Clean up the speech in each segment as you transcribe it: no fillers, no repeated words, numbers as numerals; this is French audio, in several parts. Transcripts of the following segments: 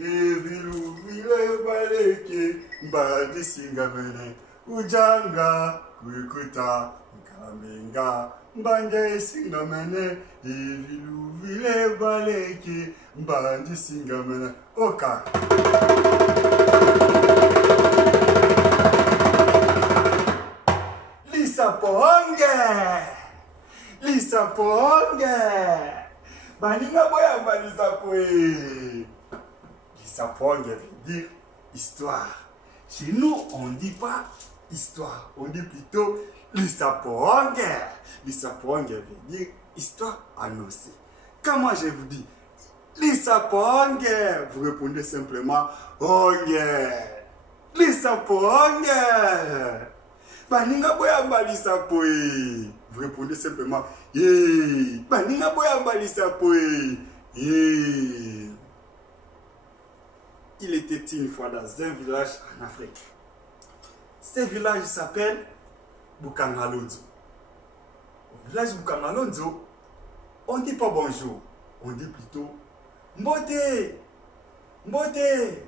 Evilu vile baleke mbadi singamene ujanga kuikuta kamenga mbanje singamene evilu vile baleke mbadi singamene oka Lisa Ponge baninga boya balisa poe Lisa Ponge veut dire histoire. Chez nous, on ne dit pas histoire, on dit plutôt Lisa Ponge. Lisa Ponge veut dire histoire annoncée. Comment je vous dis Lisa Ponge, vous répondez simplement Onge. Lisa Ponge. Baninga boya balisa poe. Vous répondez simplement Yé. Baninga boya balisa poe. Yé. Il était une fois dans un village en Afrique. Ce village s'appelle Bukangalonzo. Au village Bukangalonzo, on ne dit pas bonjour, on dit plutôt Mbote, Mbote,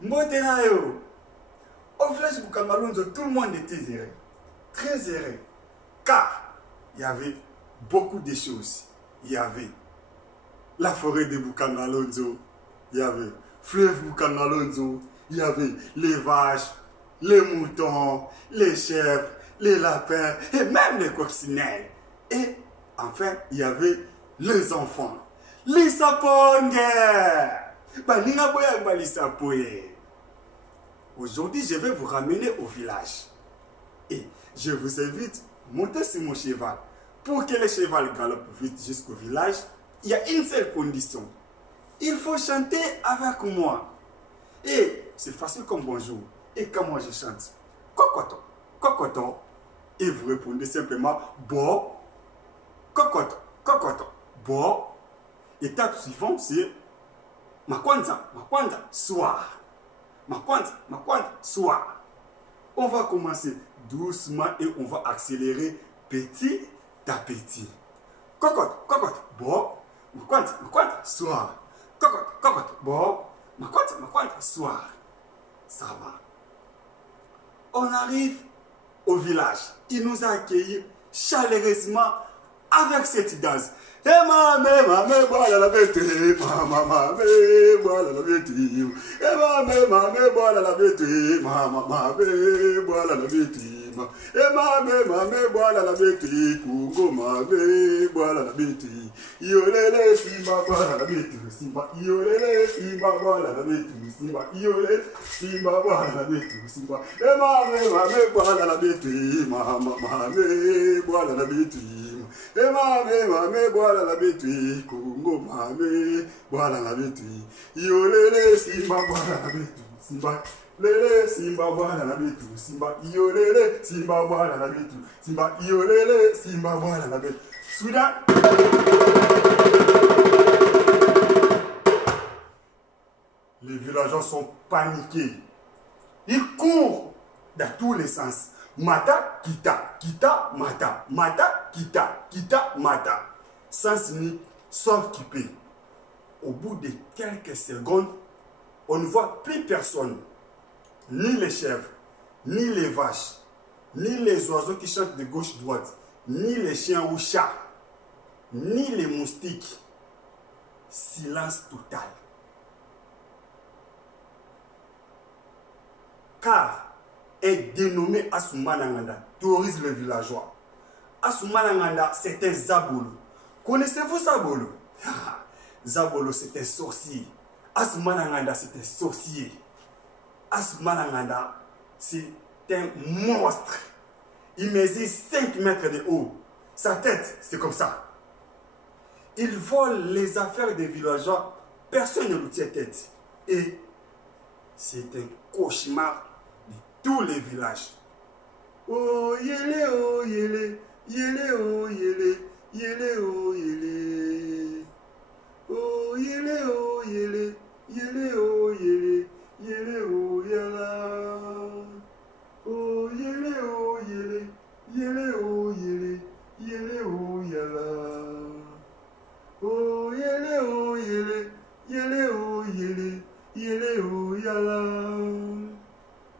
Mbote nayo. Au village Bukangalonzo, tout le monde était heureux, très heureux, car il y avait beaucoup de choses. Il y avait la forêt de Bukangalonzo, il y avait fleuve Bukangalonzo, il y avait les vaches, les moutons, les chèvres, les lapins et même les coccinelles. Et enfin, il y avait les enfants. Lisa Ponge! Baninga boya ba Lisa Ponge. Aujourd'hui, je vais vous ramener au village. Et je vous invite à monter sur mon cheval. Pour que le cheval galope vite jusqu'au village, il y a une seule condition. Il faut chanter avec moi. Et c'est facile comme bonjour. Et quand moi je chante, cocoton, cocoton. Et vous répondez simplement bo, cocoton, cocoton, bo. Étape suivante, c'est makwanza, makwanza, soir. Makwanza, makwanza, soir. On va commencer doucement et on va accélérer petit à petit. Cocoton, cocoton, bo, makwanza, makwanza, soir. Cocotte, cocotte, bon, ma cointe, soir. Ça va. On arrive au village. Il nous a accueillis chaleureusement avec cette danse. Et maman, voilà la bête. Maman, voilà la bête. Et maman, voilà la bête. Maman, voilà la bête. Et maman, voilà la bête. Kungo, maman, voilà la bête. Yolele, simba, voilà la bête. Simba, yolele, simba, voilà la bête. Simba, yolele, simba, voilà la bête. Simba, et maman, voilà la bête. Maman, voilà la bête. Et maman, voilà la bête. Kungo, maman, voilà la bête. Yolele, simba, voilà la bête. Simba, lele, simba, voilà la bête. Simba, yolele, simba, voilà la bête. Simba, yolele, simba, voilà la bête. Soudain, les villageois sont paniqués. Ils courent dans tous les sens. Mata, kita, kita, mata. Mata, kita, kita, mata. Sens unique, sauf Kipé. Au bout de quelques secondes, on ne voit plus personne. Ni les chèvres, ni les vaches, ni les oiseaux qui chantent de gauche-droite, ni les chiens ou chats, ni les moustiques. Silence total. Car est dénommé Asumananganda, terrorise le villageois. Asumananganda, c'est un Zabolo. Connaissez-vous Zabolo? Zabolo, c'est un sorcier. Asumananganda, c'est un sorcier. Asumananganda, c'est un monstre. Il mesure 5 mètres de haut. Sa tête, c'est comme ça. Il vole les affaires des villageois. Personne ne lui tient tête. Et c'est un cauchemar de tous les villages. Oh yele, oh yele, yele, oh yele, yele, oh yele. Oh yele, oh yele, yele, oh yele, yele, oh yala. Oh yele, oh yele, yele, oh yele, yele, oh yala. Oh yele, oh yele, yele, oh yele, yele o yala.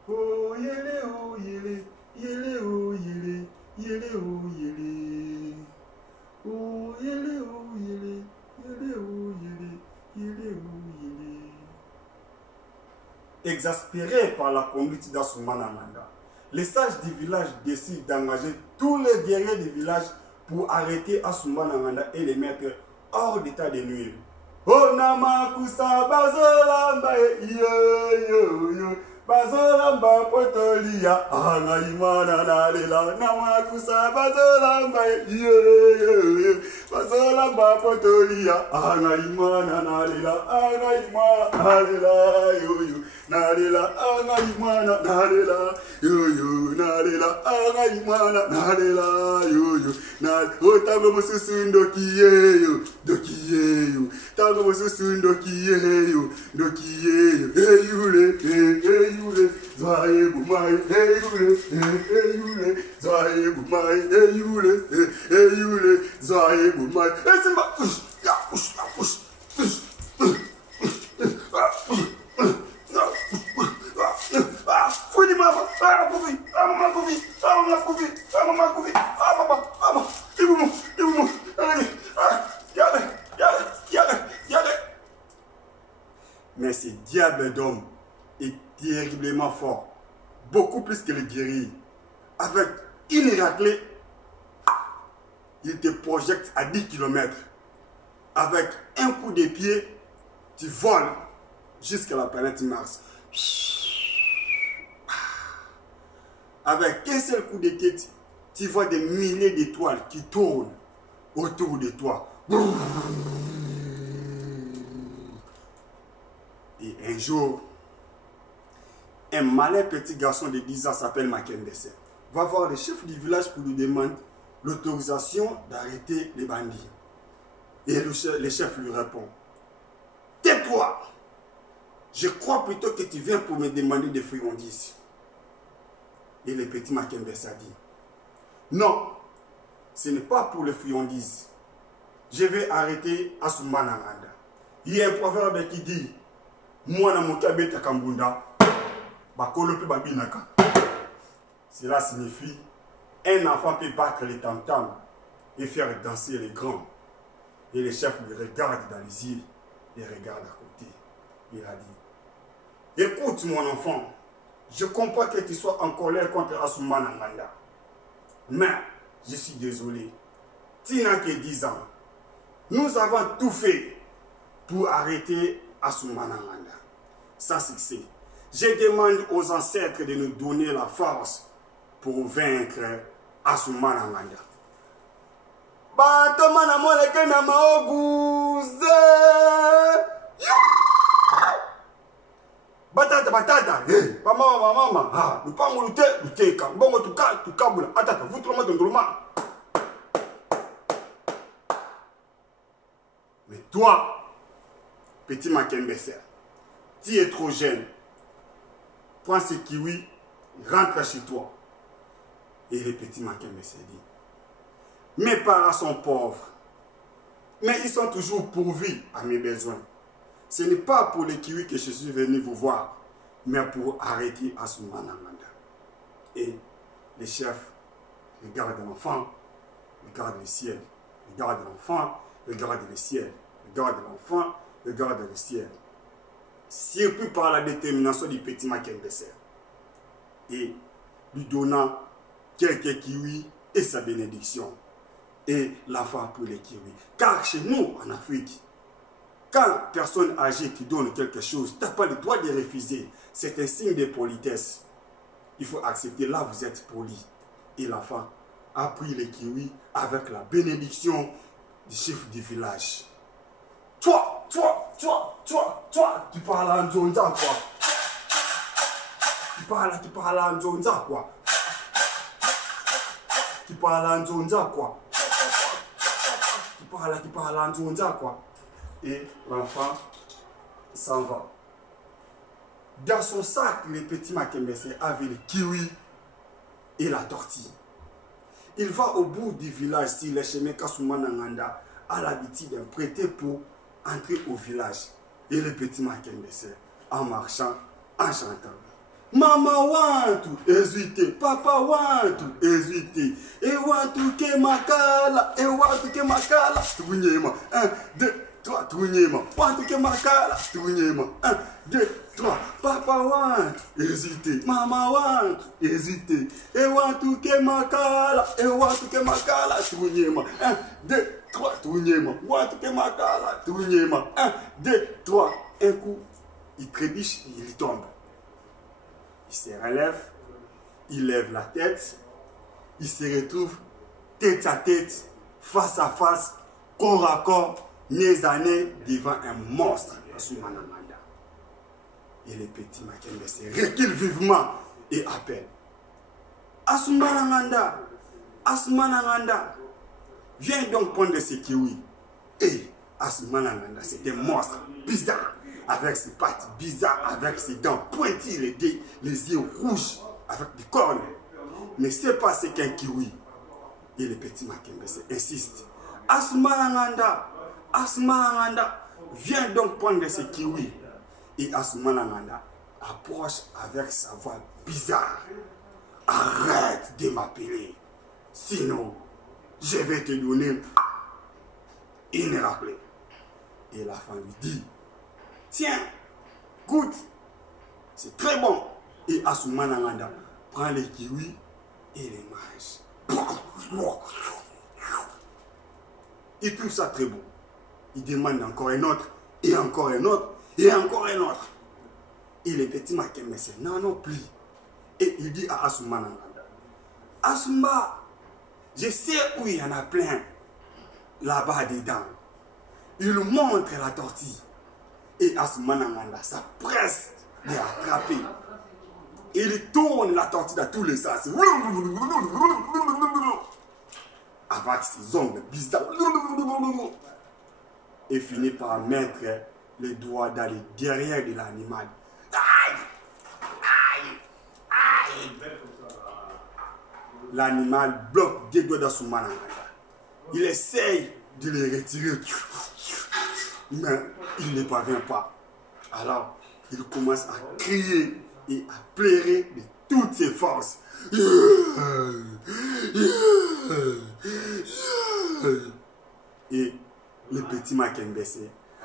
Oh yele o yele, yele o yele, yele o yele. Oh yele o yele, yele o yele, yele o yele. Exaspéré par la conduite d'Assoumana Nganda, les sages du village décident d'engager tous les guerriers du village pour arrêter Assoumana Nganda et les mettre hors d'état de nuire. Oh namakusa bazolamba yo bazolamba potolia anaimana nalela namakusa bazolamba yo bazolamba potolia anaimana nalela anaimana nalela yo nalela anaimana nalela yo nalela anaimana nalela yo na otango mususu ndokiyeyo tango mususu ndokiyeyo eyule zaye bumai eyule zaye bumai eyule zaye bumai esimba Fui mama, mais ce diable d'homme est terriblement fort, beaucoup plus que le guerrier. Avec une raclée, il te projette à 10 km. Avec un coup de pied, tu voles jusqu'à la planète Mars. Avec un seul coup de tête, tu vois des milliers d'étoiles qui tournent autour de toi. Et un jour, un malin petit garçon de 10 ans s'appelle Makembese va voir le chef du village pour lui demander l'autorisation d'arrêter les bandits. Et le chef lui répond: tais-toi! Je crois plutôt que tu viens pour me demander des friandises. Et le petit Makembese a dit: non, ce n'est pas pour les friandises. Je vais arrêter Assoumana Nganda. Il y a un proverbe qui dit: Mwana mokabe takambunda, bakolo pe babinaka. Cela signifie: un enfant peut battre les tam-tams et faire danser les grands. Et le chef le regarde dans les yeux et regarde à côté. Il a dit: écoute mon enfant, je comprends que tu sois en colère contre Assoumana Nganda. Mais je suis désolé, tu n'as que 10 ans. Nous avons tout fait pour arrêter Assoumana Nganda. Sans succès. Je demande aux ancêtres de nous donner la force pour vaincre Assoumana Nganda. Batomana moleke na maoguze. Batata, mama, ah, nous pas lutter, bon, tu kabula, atata, vous trop mal dans mais toi, petit Makembese, tu es trop jeune. Prends ce kiwi, rentre chez toi. Et le petit Makembese dit: mes parents sont pauvres, mais ils sont toujours pourvus à mes besoins. Ce n'est pas pour les kiwis que je suis venu vous voir, mais pour arrêter Assoumana Nganda. Et le chef regarde l'enfant, regarde le ciel, regarde l'enfant, regarde le ciel, regarde l'enfant, regarde le ciel. Surpris par la détermination du petit Makembese. Et lui donnant quelques kiwis et sa bénédiction. Et l'enfant pour les kiwis. Car chez nous, en Afrique, quand personne âgée te donne quelque chose, tu n'as pas le droit de refuser. C'est un signe de politesse. Il faut accepter. Là, vous êtes poli. Et l'enfant a pris les kiwis avec la bénédiction du chef du village. Toi, tu parles en zonza quoi. Tu parles en zonza quoi. Tu parles en zonza quoi. Tu parles en zonza quoi. Et l'enfant s'en va. Dans son sac, le petit Makembese avait le kiwi et la tortille. Il va au bout du village si le chemin qu'Assoumana Nganda a l'habitude de prêter pour entrer au village. Et le petit Makembese en marchant, en chantant. Maman want to hésiter, papa want to hésiter. Et want to ke makala, et want to ke makala. Tunyema, 1, 2, 3, tunyema. Want to ke makala, tunyema. 1, 2, 3. Papa want to hésiter, maman want to hésiter. Et want to ke makala, et want to ke makala, tunyema. 1, 2, 3, tunyema. Want to ke makala, tunyema. 1, 2, 3. Un coup, il trébuche, il tombe. Il se relève, il lève la tête, il se retrouve tête à tête, face à face, corps à corps, nez à nez, devant un monstre, Asumananganda. Et le petit Makembe se recule vivement et appelle. Asumananganda, Asumananganda, viens donc prendre ce kiwi. Et Asumananganda, c'est un monstre bizarre. Avec ses pattes bizarres, avec ses dents pointues, les yeux rouges, avec des cornes. Ne sait pas ce qu'un kiwi. Et le petit Makembe insiste. Asumananganda, Asumananganda, viens donc prendre ce kiwi. Et Asumananganda approche avec sa voix bizarre. Arrête de m'appeler. Sinon, je vais te donner une raclée. Et la femme lui dit. Tiens, goûte, c'est très bon. Et Asumananganda prend les kiwis et les mange. Il trouve ça très bon. Il demande encore un autre, et encore un autre, et encore un autre. Et le petit Makembe n'en plus. Et il dit à Asumananganda, Asuma, je sais où il y en a plein, là-bas dedans. Il montre la tortille. Et Asumananganda s'apprête de l'attraper. Il tourne la tortille dans tous les sens. Avec ses ongles bizarres. Et finit par mettre les doigts dans les derrière de l'animal. Aïe! Aïe! Aïe! L'animal bloque des doigts d'Asumananganda. Il essaye de les retirer. Mais il ne parvient pas. Alors, il commence à crier et à pleurer de toutes ses forces. Et le petit Makembe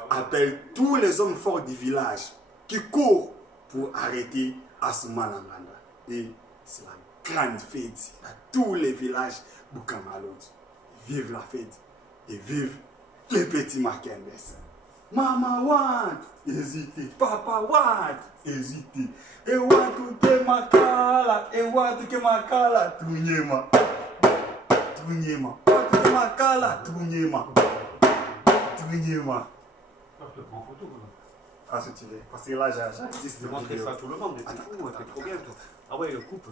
appelle tous les hommes forts du village qui courent pour arrêter Asumananganda. Et c'est la grande fête dans tous les villages Bukamalot. Vive la fête et vive le petit Makembe. Maman want hésiter, papa want hésiter. Et want to ke makala, et want to ke makala, tunyema, tunyema, want to ke makala, tunyema, tunyema. Ah, c'est tiré. Parce que là, j'ai montrer ça à tout le monde. Attends, trop bien. Ah ouais, coupe.